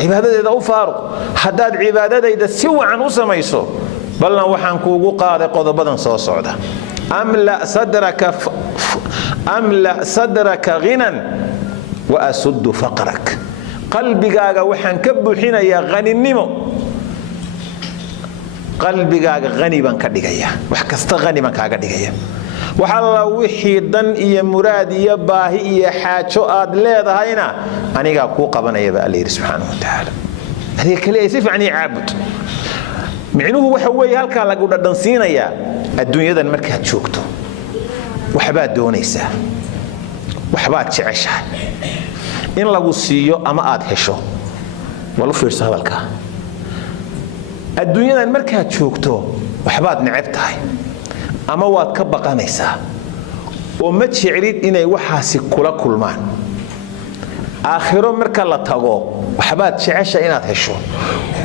عبادة إذا أفارق حداد عبادة إذا سوى عن أسميسو بلنا وحن كوجو قاضي قضى بدن صعدة أملأ صدرك غنى وأسد فقرك قلبي جاga waxaan ka buuxinayaa qaninimo qalbigaaga qani baan ka dhigayaa wax kasta qani baan kaaga dhigayaa waxa la wixii dan iyo muraad iyo baahi iyo xaajo aad leedahayna aniga ku qabanaya ba Alle subhanahu wa ta'ala hadiga kale ay si fiican yaabud micnuhu waxa weey halka lagu dhadhansiinaya adduunyadan markaad joogto waxba doonaysaa waxba jeceshahay in lagu siiyo ama aad hesho wala fiirso hadalka adduunyadan markaad joogto waxbaad neceb tahay ama waad ka baqanaysaa oo ma jeclid inay waxaasi kula kulmaan aakhiro marka la tago waxbaad jecesha inaad hesho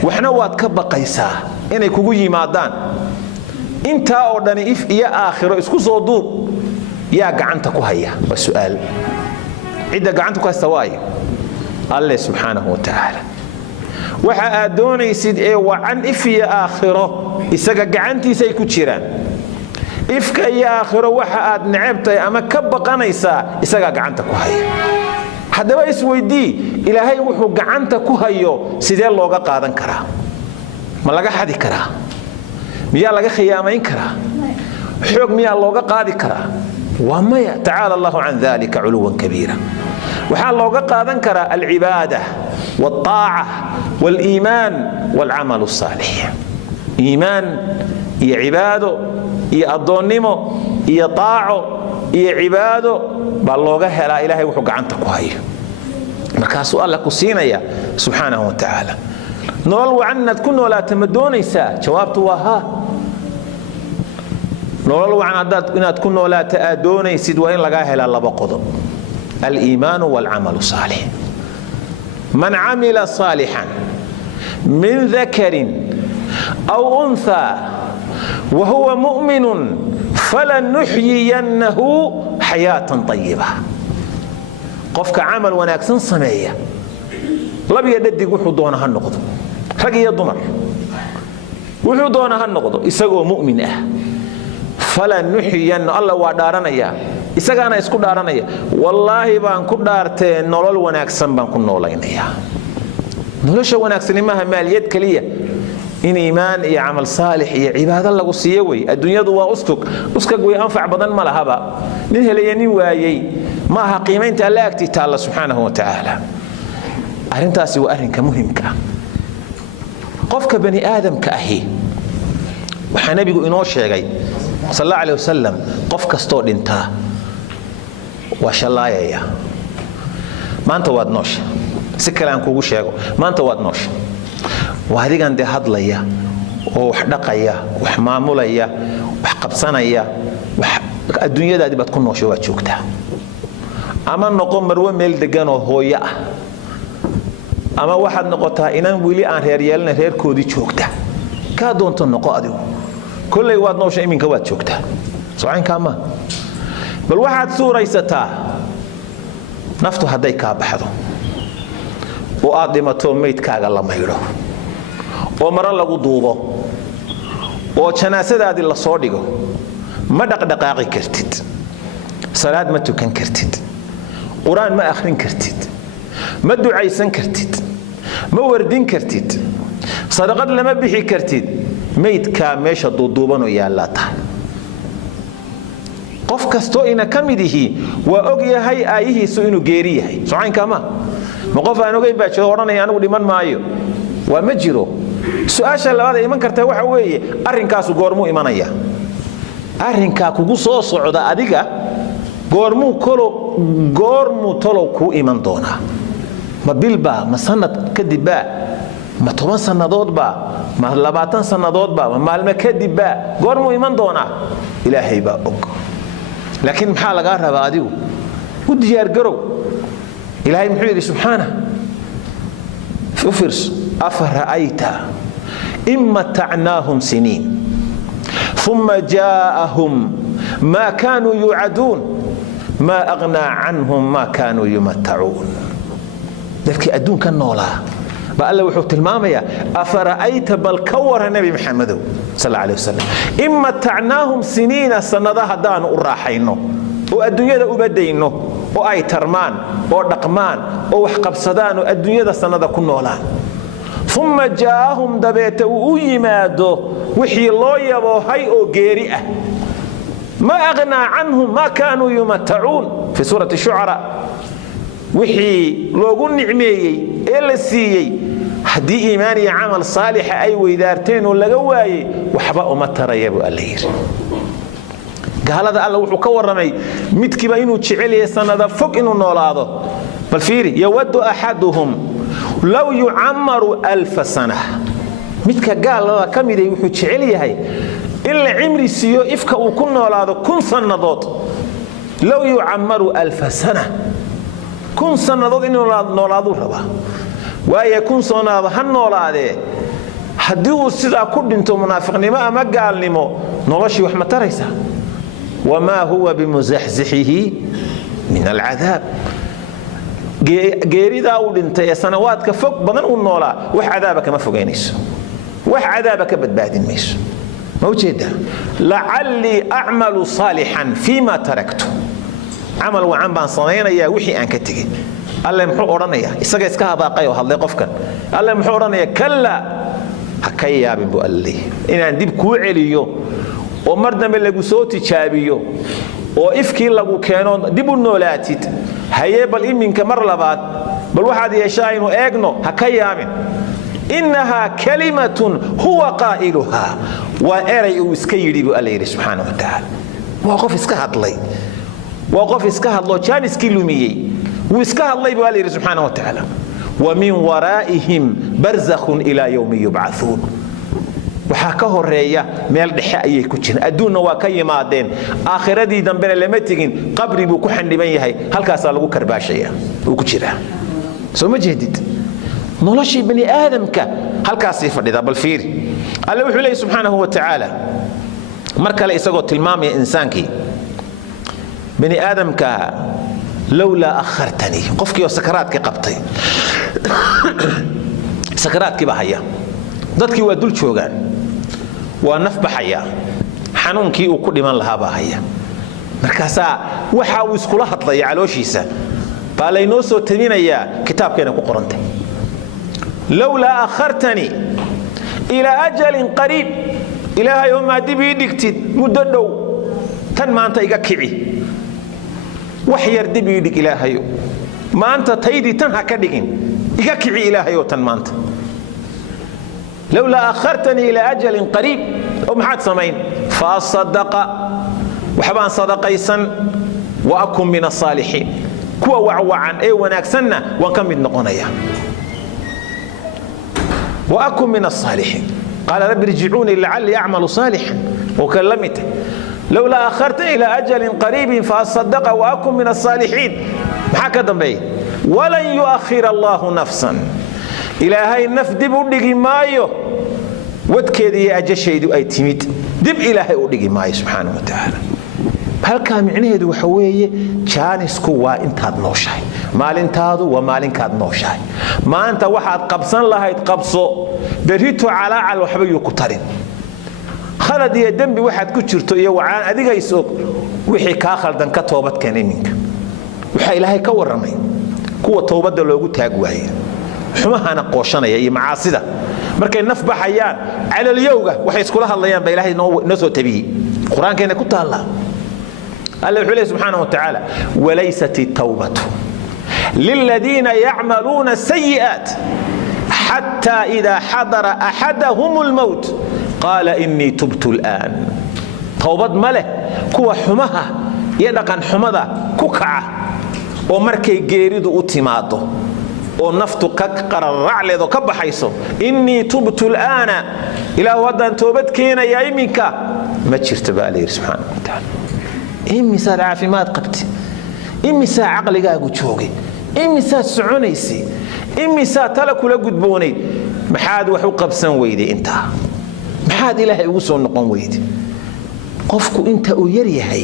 waxna waad ka baqaysaa inay kugu yimaadaan inta oo dhan if iyo aakhiro isku soo duub yaa gacanta ku haya waa su'aal عند قعنتك كاستواي الله سبحانه وتعالى وحا أدوني سيد إيه وعن إفي آخره إساقا قعنتي سيكو تشيران إفكا يا آخره وحا أد نعبتي أما كبقا نيسا إساقا قعنتك هاي حدا با يسوي دي إلهي وحو قعنتك هايو سيدي اللوغا قادن كرا ما لغا حدي كرا ميا لغا خيامين كرا حوق ميا اللوغا قادي كرا وما تعالى الله عن ذلك علوا كبيرا وحال لوغا قادن كرا العبادة والطاعة والإيمان والعمل الصالح إيمان هي عباده هي أضونمو هي طاعه هي عباده باللوغا هلا إلهي وحق عنتك وهي مركاسو الله كسينيا سبحانه وتعالى نول وعنا تكون ولا تمدونيسا جوابته وها نول وعنا إن تكون ولا تأدونيسد وإن لقاه هلا لبقض الإيمان والعمل الصالح من عمل صالحا من ذكر أو أنثى وهو مؤمن فلنحيينه حياة طيبة قفك عمل وناكسن صمية لبي يددق وحو دونها النقض رقي الضمر وحو دونها النقض إساقو مؤمن فلنحيين الله ودارنا إساقانا إسكو دارنا والله بان كدارتين نولول وناكسن بان كن نولين نولوش وناكسن ماها ماليات كلية إن إيمان إيه عمل صالح إيه عبادة الله قصيوي الدنيا دوا أسكك وينفع بدن ما لها با ننهي ليني وايي ما قيمين تلاكتي تعالى سبحانه وتعالى أرنتاسي وأرنك مهمك قفك بني آدم كأهي وحنبي إنو شيغي صلى الله عليه وسلم قفك استود انتا وشلايا يا ما أنت واد نوش سكران كوغو شيغو ما أنت واد نوش وهذه عندي هضلية وحدقية وحمامولية وحقبصانية الدنيا دي بتكون نوشوات شوكتها أما نقوم مروان ميل دقان وهوية أما واحد نقطها إنان ويلي عن هيريالنا هير كودي شوكتها كادون تنقو أدو كل يواد نوشا إمين كوات شوكتها صحيح كاما بل واحد سورة يستا نفتو هداي كابحضو وآدمتو ميت كاغا الله يرو ومرا لغو دوبو وجناسدادي لا soo dhigo ma dhaqdhaqaaqi kartid salaad ma tukan kartid quraan ma akhrin kartid ma ducaysan kartid ma wardin kartid sadaqad lama bixi kartid meydka meesha duuduuban oo yaalaata qof kasto ina kamidihi waa og yahay aayihiisu inuu geeri yahay socaynka ma qof aan ogeyn baa jiro oranay anigu dhiman maayo waa ma jiro su'aasha labaad iman karta waxa weeye arrinkaas goormuu imanaya arrinka kugu soo socda adiga goormuu tolo ku iman doona ma bilba ma sanad kadib ba ma 10 sanadood ba ma 20 sanadood ba ma maalmo kadib ba goormuu iman doona ilaahay baa og laakiin maxaa laga rabaa adigu u diyaar garow ilaahay muxuu yiri subhanahu ففرس أفرأيت إن متعناهم سنين ثم جاءهم ما كانوا يوعدون ما أغنى عنهم ما كانوا يمتعون ذلك أدون كان نولا بقى له وحوت المامية أفرأيت بالكور النبي محمد صلى الله عليه وسلم إما تعناهم سنين سنضاها دان أراحينه والدنيا دا أبدينه وأي ترمان ودقمان ووحقب صدان والدنيا دا سنضا كنولان ثم جاءهم دبيت ويمادو وحي الله يبو هاي أو جيرئة ما أغنى عنهم ما كانوا يمتعون في سورة الشعراء وحي لوغو نعميي إلا سيي حدي إيماني عمل صالح أي ويدارتين ولا قواي وحباء متر يبو الليل قال هذا الله وحو كورمي متكي بينو تشعلي سنة فوق إنو نولاده بل فيري يود أحدهم لو يعمر 1000 سنة متك قال الله كم يدي وحو تشعلي هاي إلا عمري سيو إفكا وكن نولاده كن سنة لو يعمر 1000 سنة كن سنة إنو نولاده ربا ويكون سنة هالنولاده حديو السيدة كل انتو منافقني ما قال نمو نولاشي وحمة تريسا وما هو بمزحزحه من العذاب geerida uu dhintay sanawaadka fog badan uu noolaa wax cadaabaka ma fogeynayso wax cadaabaka badbaadin mayso mawjeeda la'alli a'malu salihan fima taraktu amal wa an baan sameynaya wixii aan ka tagay alle muxuu oranaya isaga iska hadaaqay oo hadlay qofkan alle muxuu oranaya kalla hakayaabin bu alle inaan dib ku celiyo oo mar dambe lagu soo tijaabiyo oo ifkii lagu keeno dib u noolaatid haye bal iminka mar labaad bal waxaad yeeshaa inuu eegno ha ka yaamin innaha kalimatun huwa qailuha wa eray uu iska yidhi bu alle subhanahu wa ta'ala waa qof iska hadlay waa qof iska hadlo jaaniskii lumiyay uu iska hadlay bu alle subhanahu wa ta'ala wa min waraa'ihim barzakhun ila yawmi yub'athun waxa ka horeeya meel dhexe ayay ku jiraan adduunna waa ka yimaadeen aakhiradii dambena lama tigin qabri buu ku xandiban yahay halkaas lagu karbaashaya uu ku jira soo ma jeedid noloshii bani aadamka halkaas fadhida bal fiiri alle wuxuu leeyahay subhanahu wa ta'ala mar kale isagoo tilmaamaya insaankii bani aadamka lawla akhartani qofkii sakaraadka qabtay sakaraadkii baa haya dadkii waa dul joogaan waa naf baxaya xanuunkii uu ku dhiman lahaa baa haya markaasa waxa uu iskula hadlay calooshiisa baa la inoo soo tabinayaa kitaabkeena ku qorantay lawla akhartani ila ajalin qariib ilaahay ma dibi dhigtid muddo dhow tan maanta iga kici wax yar dibi dhig ilaahay maanta taydi tan ha ka dhigin iga kici ilaahay tan maanta لولا أخرتني إلى أجل قريب ومحاد سمين فأصدق وحبان صدقيسا وأكون من الصالحين كوا وعوعا أي وناكسنا وكم من نقنيا وأكون من الصالحين قال رب ارجعوني لعلي أعمل صالحا وكلمته لولا أخرتني إلى أجل قريب فأصدق وأكون من الصالحين هكذا بي ولن يؤخر الله نفسا إلهي النف دب ودغي مايو ودكيدي اجشيدو اي تيميد دب إلهي ودغي مايو سبحانه وتعالى halka micnaheedu waxa weeye jaanisku waa intaad nooshahay maalintaadu waa maalinkaad nooshahay maanta waxaad qabsan lahayd qabso berito calaacal waxba yu ku tarin khalad iyo dambi waxaad ku jirto iyo wacaan adigayso wixii ka khaldan ka toobad keeninka waxa ilaahay ka waramay kuwa toobada loogu taag waayay xumahana qooshanaya iyo macaasida markay naf baxayaan calaliyowga waxay iskula hadlayaan ba ilaahay noo soo tabiyi quraankeena ku taala الله يقول سبحانه وتعالى وليست التوبة للذين يعملون السيئات حتى إذا حضر أحدهم الموت قال إني تبت الآن توبة مله كوا حمها يدقن حمدا كوكعة ومركي جيريد أتماده ونفتو كقر الرعل ذو كب حيثو إني تبت الآن إلى ودن توبت كينا يا إمك ما تشرت بالي سبحانه وتعالى إمسا العافيمات قبتي إمسا عقلقاقو جوغي إمسا سعونيسي إمسا تلكو لقدبوني محاد وحو قبسان ويدي انت محاد إلهي وصو النقون ويدي قفكو انت ويريهي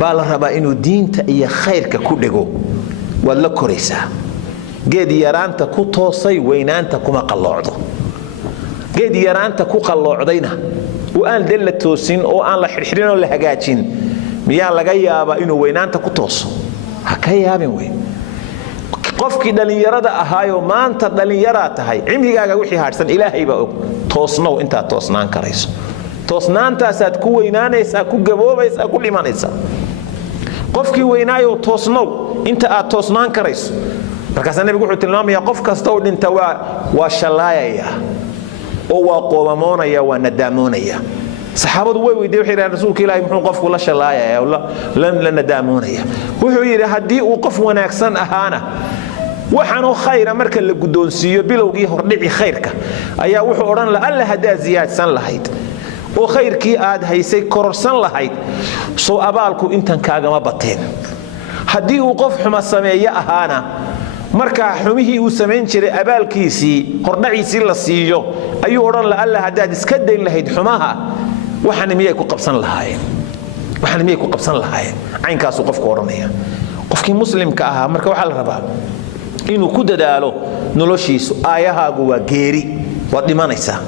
بالربا إنو دينتا إيا خيرك كودقو ولا كوريسا geed yaraanta ku toosay weynaanta kuma qalloocdo geed yaraanta ku qalloocdayna oo aan dal la toosin oo aan la xirxirin oo la hagaajin miyaa laga yaabaa inuu weynaanta ku tooso ha ka yaabin wey qofkii dhalinyarada ahaayo maanta dhalinyara tahay cimrigaaga wixii haadsan ilaahay baa og toosnow inta toosnaan karayso toosnaantaasaad ku weynaanaysaa ku gaboobaysaa ku dhimanaysaa qofkii weynaayo toosnow inta aad toosnaan karayso markaas nabigu wuxuu tilmaamayaa qof kasta oo dhinta waa shalaayaya oo waa qoobamoonaya waa nadaamoonaya saxaabadu way weydiiyeen waxay rasuulka ilaahay muxuu qofku la shalaayaya la nadaamoonaya wuxuu yiri hadii uu qof wanaagsan ahaana waxaanu khayra marka la gudoonsiiyo bilowgii hordhici khayrka ayaa wuxuu oran la alla hadaa ziyaadsan lahayd oo khayrkii aad haysay kororsan lahayd soo abaalku intan kaagama bateen hadii uu qof xuma sameeyo ahaana marka xumihii uu sameyn jiray abaalkiisii hordhaciisii la siiyo ayuu oran la alla hadaa iska dayn lahayd xumaha waxaan miyay ku qabsan lahaayeen aynkaas qofku oranaya qofkii muslimka ahaa marka waxa la rabaa inuu ku dadaalo noloshiisu aayahaagu waa geeri waa dhimanaysaa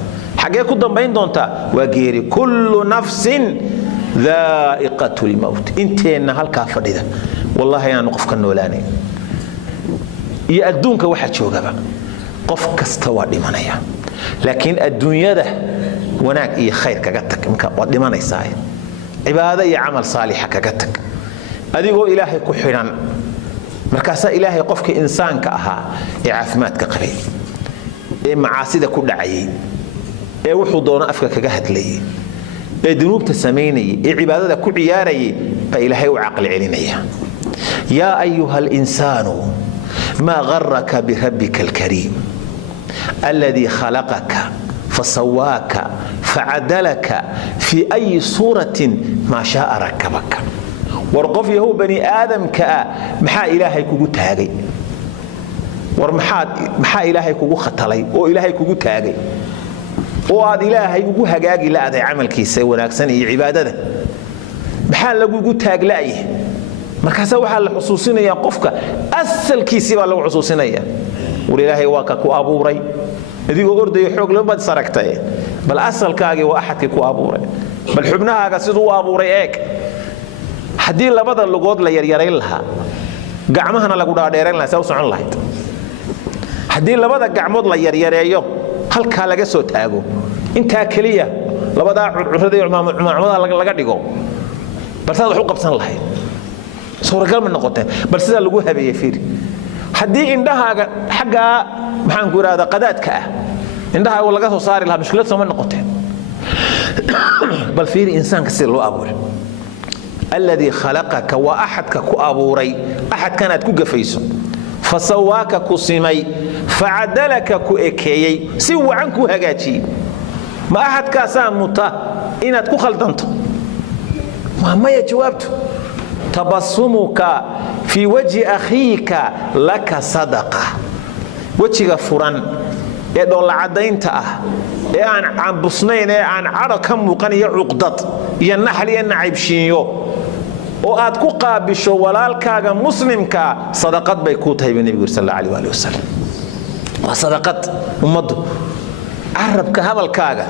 xagee ku dambayn doonta waa geeri kullu nafsin dha'iqatul maut inteena halka fadhida wallahi aanu qofka noolaanay iyo adduunka waxa joogaba qof kasta waa dhimanaya laakiin adduunyada wanaag iyo khayr kaga tag marka waa dhimanaysaa cibaado iyo amal saalix kaga tag adigoo ilaahay ku xiran markaas ilaahay qofka insaanka ahaa ee caafimaadka qabay ee macaasida ku dhacay ee wuxuu doono afka kaga hadlayay ee dunuubta sameynay ee cibaadada ku ciyaarayay ba ilaahay u aqli celinaya ya ayyuha al-insanu ma gharraka bi rabbika al-karim alladhi khalaqaka فسواك فعدلك في أي صورة ما شاء ركبك ورقف يهو بني آدم كأ محا إلهي كوكو تاغي ورمحا إلهي كوكو خطلي أو إلهي كوكو تاغي وعاد إلهي كوكو هقاقي لا أدي عمل كيسي وناكسن عبادة محا لكوكو تاغ لأي مركزا وحا لحصوصين يا قفك أسل كيسي والله حصوصين يا والإلهي واكا كو أبوري idigoo orday xoog loo bad saragtay bal asalkaagi waa axadkii ku abuuray bal xubnahaaga sidoo abuuray eeg hadii labada lugood la yaryareyn lahaa gacmahana lagu dhaadheeran lahaa soo lahayd hadii labada gacmood la yaryareeyo halka laga soo taago inta kaliya labada cururada cumaamada laga dhigo bal saad wax u qabsan lahayd suuragal ma noqotay bal sida lagu habeeyay fiir hadii indhahaaga xaga maxaan ku raada qadaadka ah indhahaaga laga soo saari lahaa mushkilad soo ma noqotay bal fiir insaanka si loo abuuray alladhi khalaqaka wa ahadka ku abuuray ahad kanaad ku gafayso fasawaaka ku simay fa'adalaka ku ekeeyay si wacan ku hagaaji ma ahadka saamuta inaad ku khaldanto ma ya jawaabtu tabassumuka في وجه أخيك لك صدقة وجهك فران يدل عدينته عن بصنين عن عركم وقني عقدت ينحل ينعب شيو وأتكو قابشو ولالكاغا مسلمك صدقات بيكوتها بالنبي صلى الله عليه وسلم وصدقات أمده عربك هذا الكاغا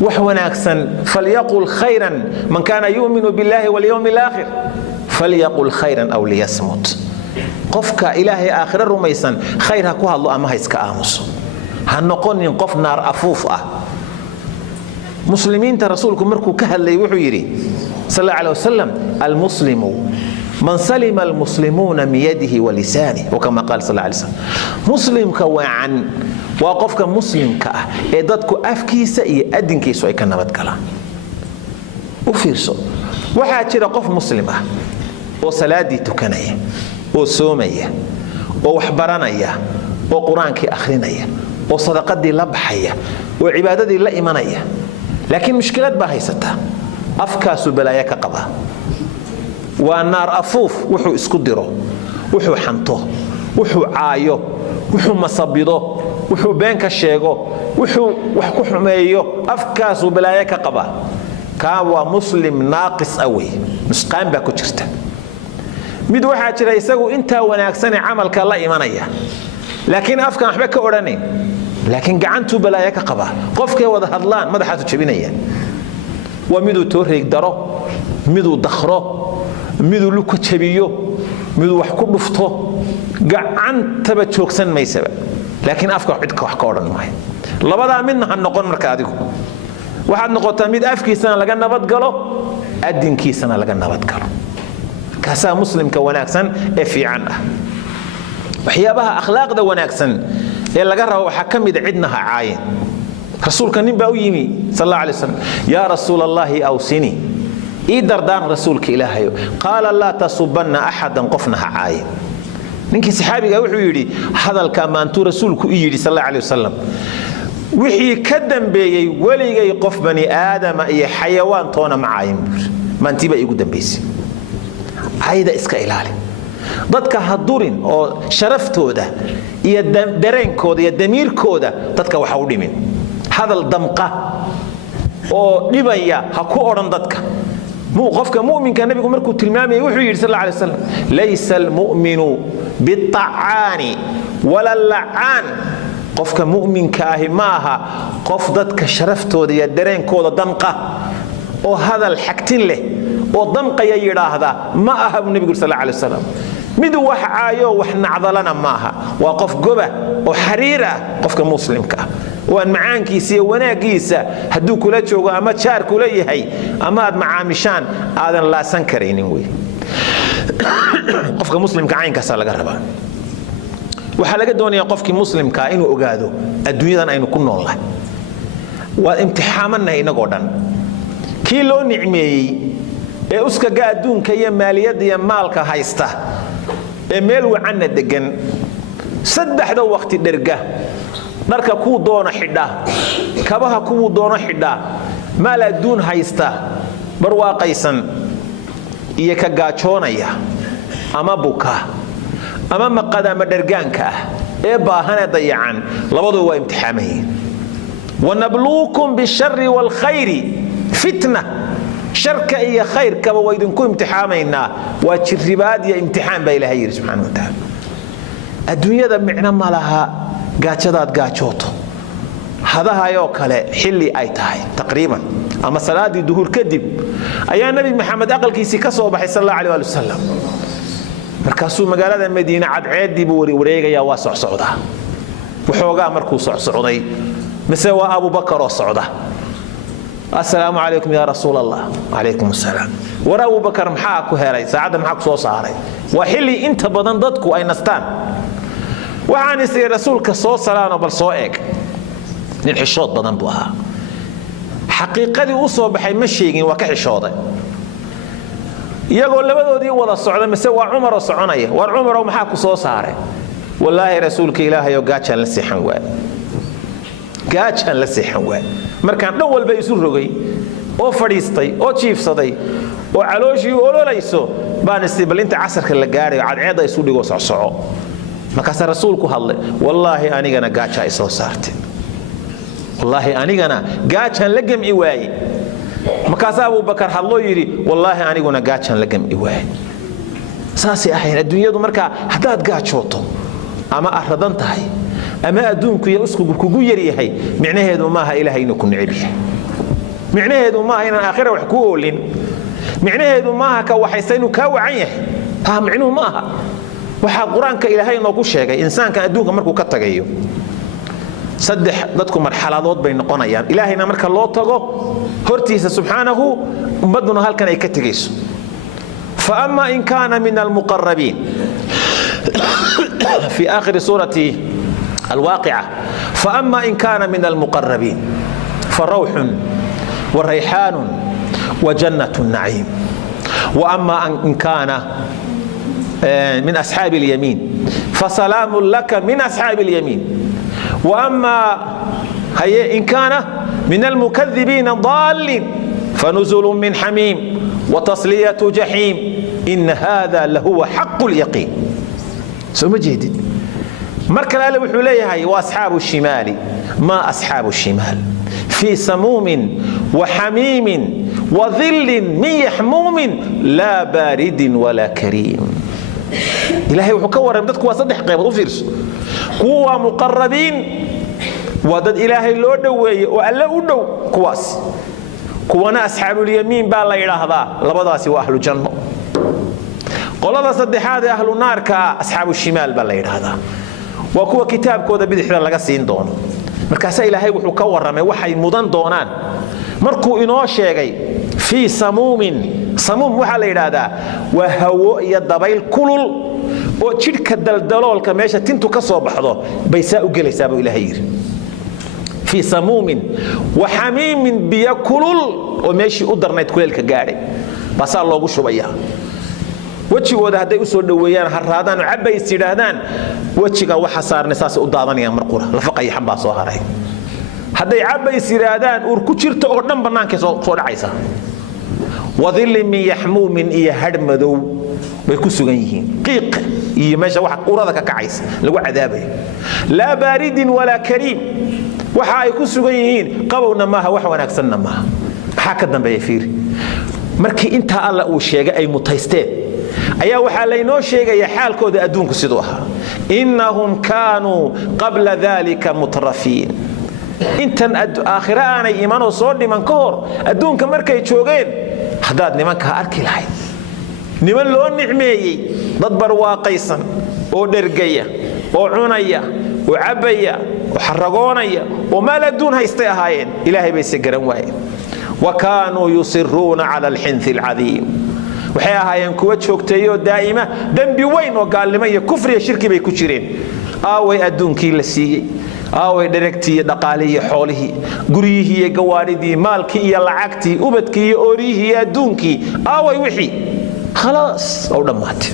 وحوناكسا فليقل خيرا من كان يؤمن بالله واليوم الآخر فليقل خيرا أو ليصمت قفك إلهي آخر رميسا خيرها كوها الله أما هيسك آمس هنقول قف نار أفوفة مسلمين ترسولكم مركو كهل لي وحيري صلى الله عليه وسلم المسلم من سلم المسلمون من يده ولسانه وكما قال صلى الله عليه وسلم مسلم كوعن وقفك مسلم كأ إدتك أفكيس أدن كيسو أي كنبت كلا وفيرسو waxaa jira qof muslim ah oo salaadii tukanaya oo soomaya oo wax baranaya oo quraankii akhrinaya oo sadaqadii la baxaya oo cibaadadii la imanaya laakiin mushkilad baa haysata afkaasu balaaya ka qaba waa naar afuuf wuxuu isku diro wuxuu xanto wuxuu caayo wuxuu masabido wuxuu been ka sheego wuxuu wax ku xumeeyo afkaasu balaaya ka qaba كاوا مسلم ناقص أوي نسقان باكو جرتا mid waxaa jira isagu intaa wanaagsan ee camalka la imanaya laakiin afkan waxba ka odhanayn laakiin gacantu balaaya ka qaba qofkay wada hadlaan madaxaatu jabinaya waa miduu tooreeg daro miduu dakhro miduu luku jabiyo miduu wax ku dhufto gacantaba joogsan maysaba laakiin afka cidka wax ka odhan maayo labadaa midna ha noqon marka adigu waxaad noqotaa mid afkiisana laga nabad galo adinkiisana laga nabad galo kaasaa muslimka wanaagsan ee fiican ah waxyaabaha akhlaaqda wanaagsan ee laga rabo waxa kamid cidna ha caayin rasuulka nin baa u yimi sallallahu alayhi wasallam ya rasuulallahi awsini dardaan rasuulka ilaahay qaala la tasubanna ahadan qofna ha caayin ninkii saxaabiga wuxuu yiri hadalka maantu rasuulku yiri sallallahu alayhi wasallam wixii ka dambeeyay waligay qof bani aadama iyo xayawaan toona ma caayin maantiba igu dambeysay ayda iska ilaali dadka hadurin oo sharaftooda iyo dareenkooda iyo damiirkooda dadka waxa u dhimin hadal damqa oo dhibaya ha ku oran dadka qofka mu'minka nabigu markuu tilmaamay wuxuu yiri sallallahu alayhi wasallam laysa almu'minu bitta'ani wala la'an qofka mu'minka ah maaha qof dadka sharaftooda iyo dareenkooda damqa oo hadal xagtin leh oo damqaya yiraahda ma aha nabigu sallallahu alayhi wasallam mid wax aayo wax nacdalana maaha waa qof goba oo xariir ah qofka muslimka waan macaankiisa iyo wanaagiisa haduu kula joogo ama jaar kula yahay ama aad macaamishaan aadan laasan kareynin way qofka muslimka caynkaas laga rabaa waxa laga doonayaa qofkii muslimka inuu ogaado adduunyadan aynu ku noolnahay waa imtixaamanna inagoo dhan kii loo nicmeeyay ee uskaga adduunka iyo maaliyadda iyo maalka haysta ee meel wacanna degan saddexda waqti dherga marka ku doono xidha kabaha ku doono xidha maal adduun haysta barwaaqaysan iyo ka gaajoonaya ama buka ama maqadama dhergaanka ee baahan dayacan labadu waa imtixaamayeen wanabluukum bisharri wal khayri fitna sharka iyo khayrka waa idinku imtixaamayna waa jirribaad iyo imtixaan baa Ilaahay subhanahu wa ta'ala adduunyada micna malaha gaajadaad gaajooto hadahayo kale xilli ay tahay taqriiban ama salaadii duhur kadib ayaa nabi maxamed aqalkiisi ka soo baxay sallallahu alayhi wasallam markaasuu magaalada Madiina cadceedii buu wareegaya waa socda wuxuuga markuu socday mise waa Abu Bakar oo socda السلام عليكم يا رسول الله عليكم السلام ورا أبو بكر محاك وهراي ساعد محاك صوص علي وحلي انت بدن ضدكو اي نستان وعاني سي رسولك صوص سلام بالصوئك الحشوط بدن بوها حقيقة دي أصوى بحي مشيقين وكحشوطة يقول لبدو دي وضع الصعودة مسوى عمر وصعونية والعمر ومحاك صوص علي والله رسولك إلهي وقاتشان لسيحن واد قاتشان لسيحن واد markaan dhan walba isu rogay oo fadhiistay oo jiifsaday oo calooshii ololayso baan istibalinta casarka la gaaray cadceeda isu dhigo socsoco markaas rasuulku hadlay wallahi anigana gaaja ay soo saartay wallahi anigana gaajaan la gamci waayay markaas Abu Bakar hadlo yiri wallahi aniguna gaajaan la gamci waayay saasi ahayn adduunyadu marka hadaad gaajooto ama aradan tahay ama adduunku iyo isku kugu yariyahay micnaheedu maaha ilaahay inuu ku nicbiyo micnaheedu maaha in aakhira wax ku oolin micnaheedu maaha ka waxaysan ka wacan yahay taa micnuhu maaha waxa quraanka ilaahay inoo ku sheegay insaanka adduunka markuu ka tagayo saddex dadku marxaladood bay noqonayaan ilaahayna marka loo tago hortiisa subhanahu umaduna halkan ay ka tagayso fa amma in kana min al muqarrabin في آخر سورة الواقعة فأما إن كان من المقربين فروح وريحان وجنة النعيم وأما إن كان من أصحاب اليمين فسلام لك من أصحاب اليمين وأما إن كان من المكذبين ضالين فنزل من حميم وتصلية جحيم إن هذا لهو حق اليقين سوما جيدين مركل الله وحوليها وأصحاب الشمال ما أصحاب الشمال في سموم وحميم وظل من يحموم لا بارد ولا كريم إلهي وحكور مدتك وصدح قيمة وفيرس كوا مقربين ودد إلهي لو دوي وألا ودو كواس كوانا أصحاب اليمين بالله إلى هذا لبضاسي وأهل الجنة قال هذا صدحات أهل النار كأصحاب الشمال بالله إلى هذا وكوا كتاب كودا بدحنا لقى سين دون مركاسا إلهي وحكور رمي وحي مدن دونان مركو إنو شيغي في سموم waxa la yiraahdaa waa hawo iyo dabayl kulul oo jidhka daldaloolka meesha tintu ka soo baxdo bay saa u galaysaa buu Ilaahay yiri fi samuumin wa hamiimin biyakulul oo meeshii u darnayd kuleelka gaaray basa loogu shubaya wajigooda haday u soo dhaweeyaan haraadaan oo cabay sidaahdaan wajiga waxa saarnay saas u daadanayaan marqura la faqay xambaa soo haray haday cabay sidaahdaan ur ku jirto oo dhan banaanka soo dhacaysa وظل من يحموم إيه هرمدو بيكسوغنيهين قيق إيه ماشى واحد قرادك كعيس لو عذابه لا بارد ولا كريم وحا يكسوغنيهين قبونا ماها وحوانا كسنا ماها حاكدنا بيفير مركي انت الله وشيغا اي متيستين ايا وحا لينو شيغا يا حالكودا ادونك سيدوها انهم كانوا قبل ذلك مترفين انتن اخره انا ايمان وصور من كور ادونك مركي جوغين حداد نمانك أركي لحي نمان لو نعميي ضد برواقيسا ودرقية وعنية وعبية وحرقونية وما لدون هايستيهاين إلهي بيسيقرن واين وكانوا يصرون على الحنث العظيم وحياها ينكوات شوكتيو دائمة دنبي وين وقال لما كفر يا شركي بيكوشيرين آوي أدون كي لسيي آوي دركتي دقالي حوله قريه قواردي مالكي لعقتي أبدكي أوريه دونكي آوي وحي خلاص أو دمات